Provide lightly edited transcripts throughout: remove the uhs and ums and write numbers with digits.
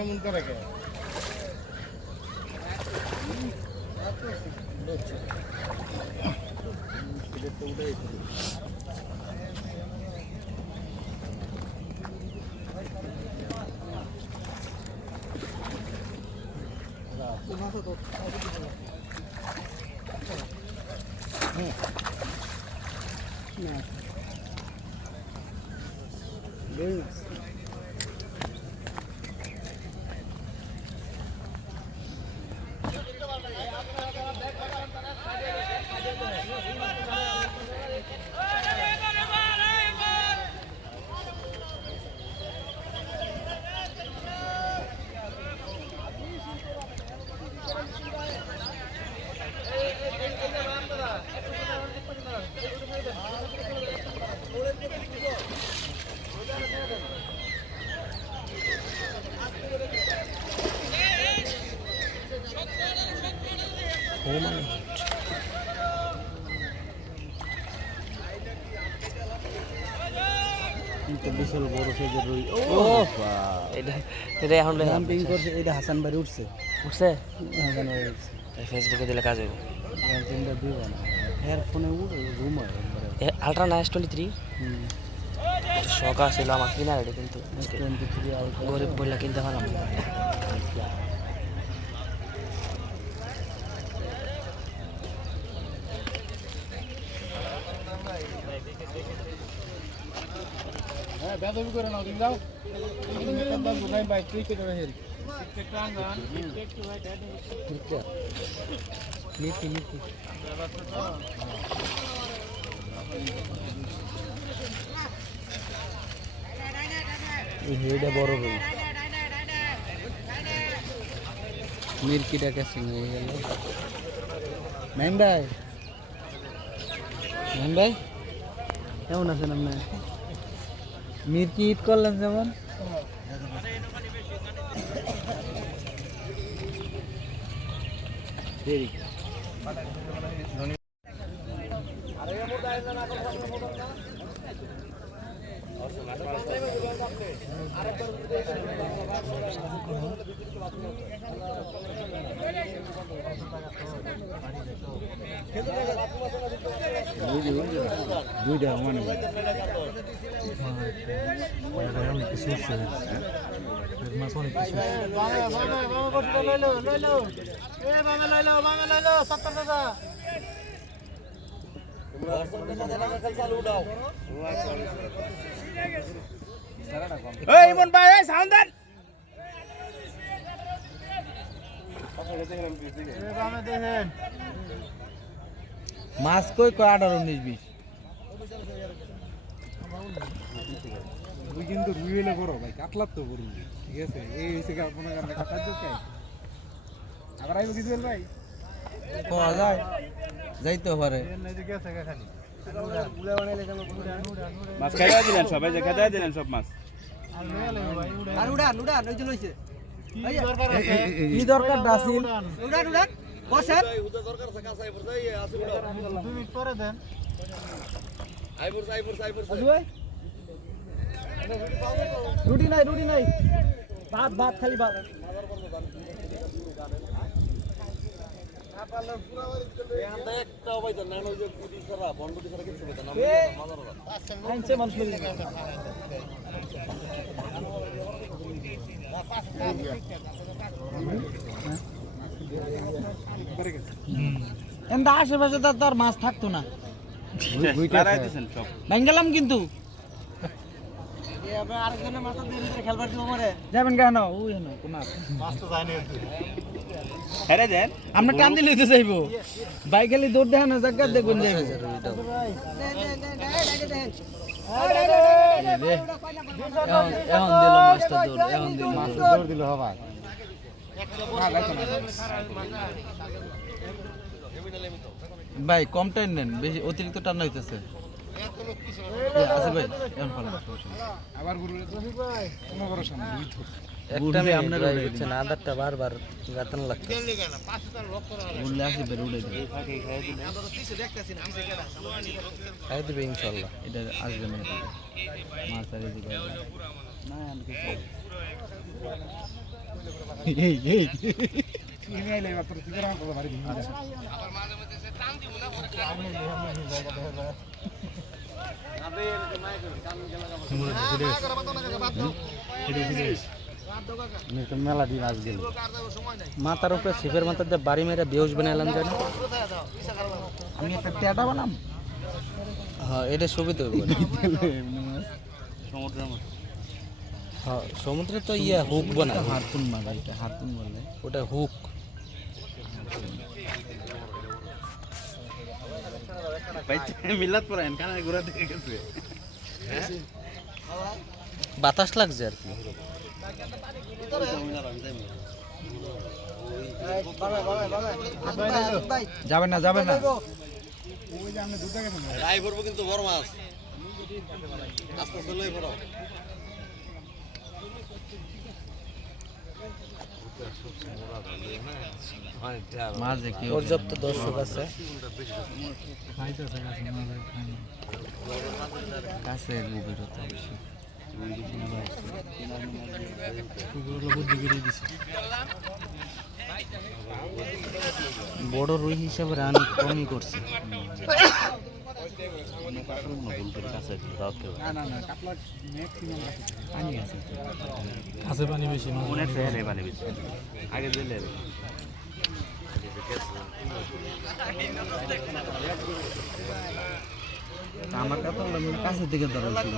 এমন করে কে বিশাল বড় সাইজের রুই। ও এটা এখন জাম্পিং করছে। এটা হাসান ভাই উঠছে হাসান ভাই উঠছে। ফেসবুকে দিলে কাজ হবে। চিন্তা দিব না, এর ফোনে উঠে জুম হয় আলট্রা না S23। শখ আছিল আমার কিনার, এটা কিন্তু গরিব বললে কিনতে পারলাম না। হ্যাঁ বেদবি করে নাও, তুমি যাও ভাই ভাই তুই কে করে হেল নীতি নীতি হেডে বড় রই মিরকিটা কাছে হয়ে গেল। নাইম ভাই কেমন আছেন আপনি? মিরকি ঈদ করলেন যেমন দুইটা মানে অনেক কিছু মাছ অনেক কিছু মাছ কই 18-19-20 ওই কিন্তু রুই হলে বড় ভাই, কাতলার তো বড়, ঠিক আছে। এই হচ্ছে আপনার কাছে কাটার জন্য আবার আইব কিছু ভাই পাওয়া যায়, যাইতে পারে। মাছ খাইয়া দিলেন সবাই, যে খাইয়া দিলেন সব মাছ। আর উড়ান উড়ান ওই যে লইছে কি দরকার দাসিল উড়ান উড়ান বসেন উড়ান দরকার আছে কাছে আইবর যাই আছে উড়ান 2 মিনিট পরে দেন আইবর আসু ভাই রুটি নাই ভাত খালি ভাত না পারলে পুরো বাড়ি একটা ভাই না ওই যে গুটি ছাড়া বন্ধুটি ছাড়া কিছু হবে না মাজার আনছে মানুষ মিলে আশেপাশে তার মাছ থাকতো না, গেলাম কিন্তু যাবেন কেন আমরা টান দিলে তো যাইব, বাইক খালি দৌড় দেখেন না জায়গা দেখবেন যাইব। এখন দিল মাছটা দৌড়, এখন দিল মাছটা দৌড় দিল হবা ভাই। কম টাইম নেন, বেশি অতিরিক্ত টান হইতেছে। আছে ভাই আবার একটা আমি আপনার হচ্ছে না, আদারটা বারবার গাতানো লাগছে বললে আসি বের উড়ে দিবে, খাই দিবে ইনশাল্লাহ। এটা আসবে না মাছ আর দিবে না। মেলা দিন আজ গেল মাথার উপরে ছিপের মাথার দিয়ে বাড়ি মেরে বেউস বানালাম জানি আমি একটা টেটা বানাম। হ্যাঁ এটা সুবিধা হ্যাঁ সমুদ্রে তো ইয়ে হুক বানা হারপুন মারা এটা হারপুন বললে ওটা হুক। মিলাত পরে কানে ঘোরা দিয়ে গেছে বাতাস লাগছে আর কি। যাবেন না যাবেন না কিন্তু বড় মাছ আস্তে আস্তে লই পড়ো মাঝে কি পর্যাপ্ত দর্শক আছে কাছে গভীরতা বেশি বড় রুই হিসাবে রান কমই করছে। কাছে পানি বেশি পানি বেশি আগে দিলে আমার কথা কাছে থেকে ধরেছি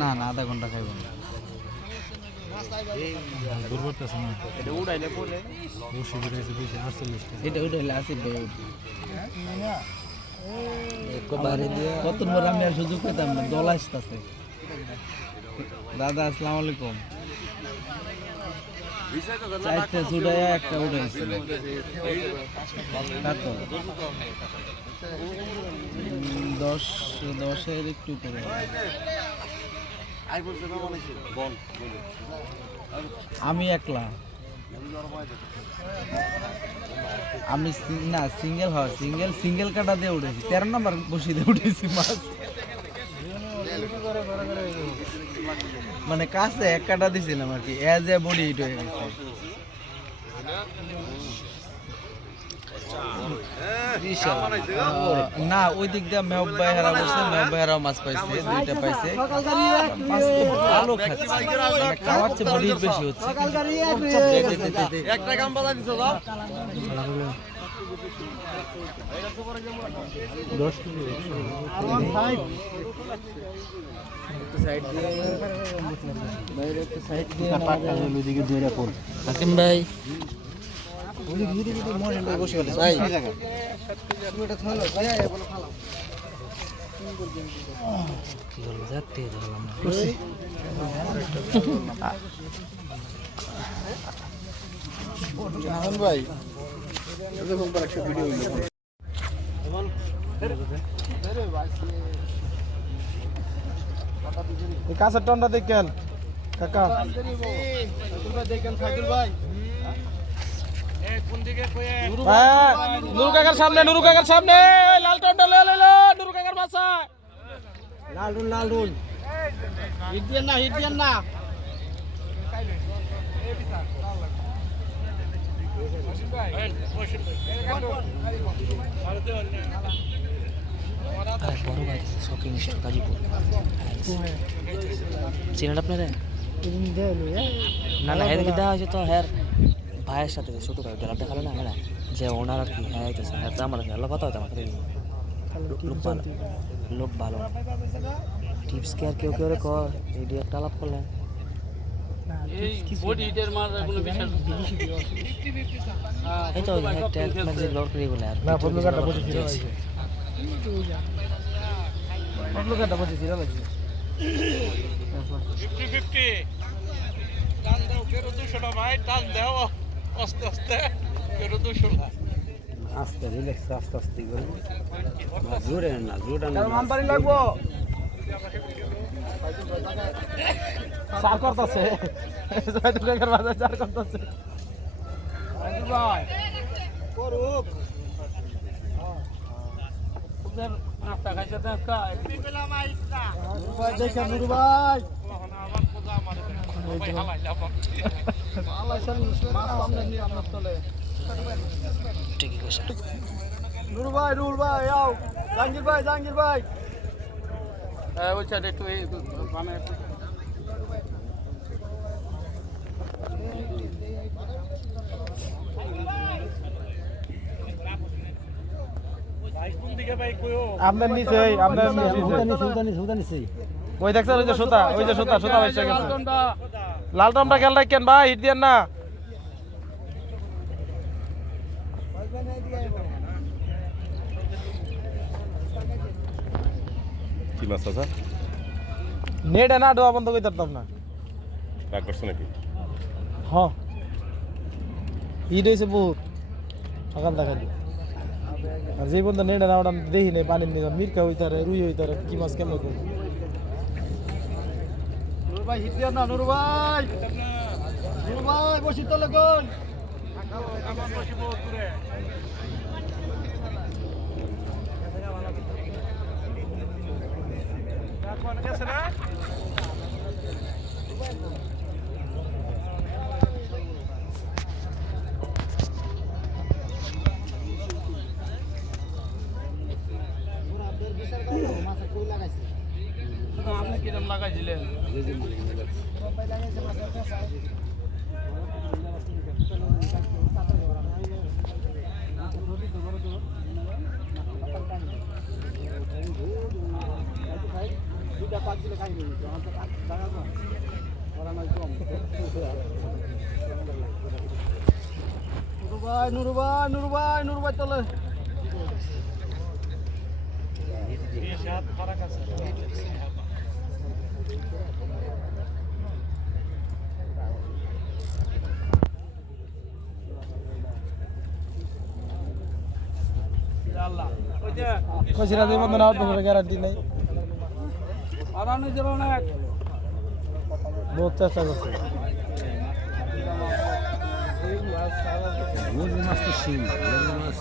না না আধা ঘন্টা খাইব না এটা উড়াইলে পড়লে এটা উঠাইলে আসি কত বড় আমি আর সুযোগ পেতাম না দল আসতেছে। দাদা আসসালামু আলাইকুম। চারটে ছুটাইয়া একটা উঠাইছিল দশের একটু করে আমি একলা আমি না সিঙ্গেল হয় সিঙ্গেল কাটা দিয়ে উঠেছি 13 নম্বর বসি দিয়ে উঠেছি মাছ মানে কাছে এক কাটা দিছিলাম আর কি এজ এ বডি হিট হয়ে গেছে। না ওই দিক দিয়ে মেহব ভাই হারা বসে মেহব ভাই হারাও মাছ পাইছে দুইটা পাইছে মাছ ভালো খাচ্ছে মানে খাওয়ার চেয়ে বডির বেশি হচ্ছে একটা গাম বাধা দিছো দাও হাকিম ভাই ভাই কাছের টনটা দেখেন কাকা দেখেন ফাইদুল ভাই নুরু কাকার সামনে লাল টনটা নুরু কাকার বাসা লালুন হিট দিয়েন না বড় ভাই শপিং স্টোর গাজীপুর চিনেন আপনারা না এদিকে দেওয়া হয়েছে তো হ্যাঁ ভাইয়ের সাথে ছোট ভাই গেলাম দেখালো না হ্যাঁ যে ওনার আর কি হ্যাঁ হ্যাঁ তো আমার ভালো কথা হতো আমাকে লোক ভালো টিপস কে আর কেউ কেউ কর এই দিয়ে একটা আলাপ করলেন এই তো ট্যাগ ম্যাগজি লোড করে বলে আর না বদলুকাটা বসে ছিল বদলুকাটা বসে ছিল লাগছে 50-50 টান দাও কেরো 200 না ভাই টান দাও আস্তে আস্তে কেরো 200 আস্তে রিল্যাক্স আস্তে করে জোরে না মান পানি লাগবো চার করতেছে জয় দুর্গার বাজার চার করতেছে ভাই করুক ওদের নাস্তা খাইছে দেখা ভাই দেখেন নুরু ভাই ঠিকই কইছেন নুর ভাই আও জাহাঙ্গীর ভাই ওই সাইড একটু এই বামে একটু আপনার নিচে ওই দেখছেন ওই যে সুতা বেঁচে গেছে লাল টমটা খেয়াল রাখেন ভাই হিট দিয়েন না কি মাছ আছে নেট না ডোয়া বন্ধ করে দিতাম না রাগ করছো নাকি হ্যাঁ হিট হয়েছে বহুত আকাল দেখা যায় আর যে বন্ধু নেট না ওটা দেখি নেই পানির নিয়ে মির্কা হইতারে রুই হইতারে কি মাছ কেমন করবো নুর ভাই হিট দিয়েন না নুর ভাই বসি তো লাগুন আপনি কিরম লাগাইছিলেন নুর ভাই চলে কইছিলা যে বন্ধু না ওর গ্যারান্টি নাই বহুত চেষ্টা করছে মাছ তো সেই মাছ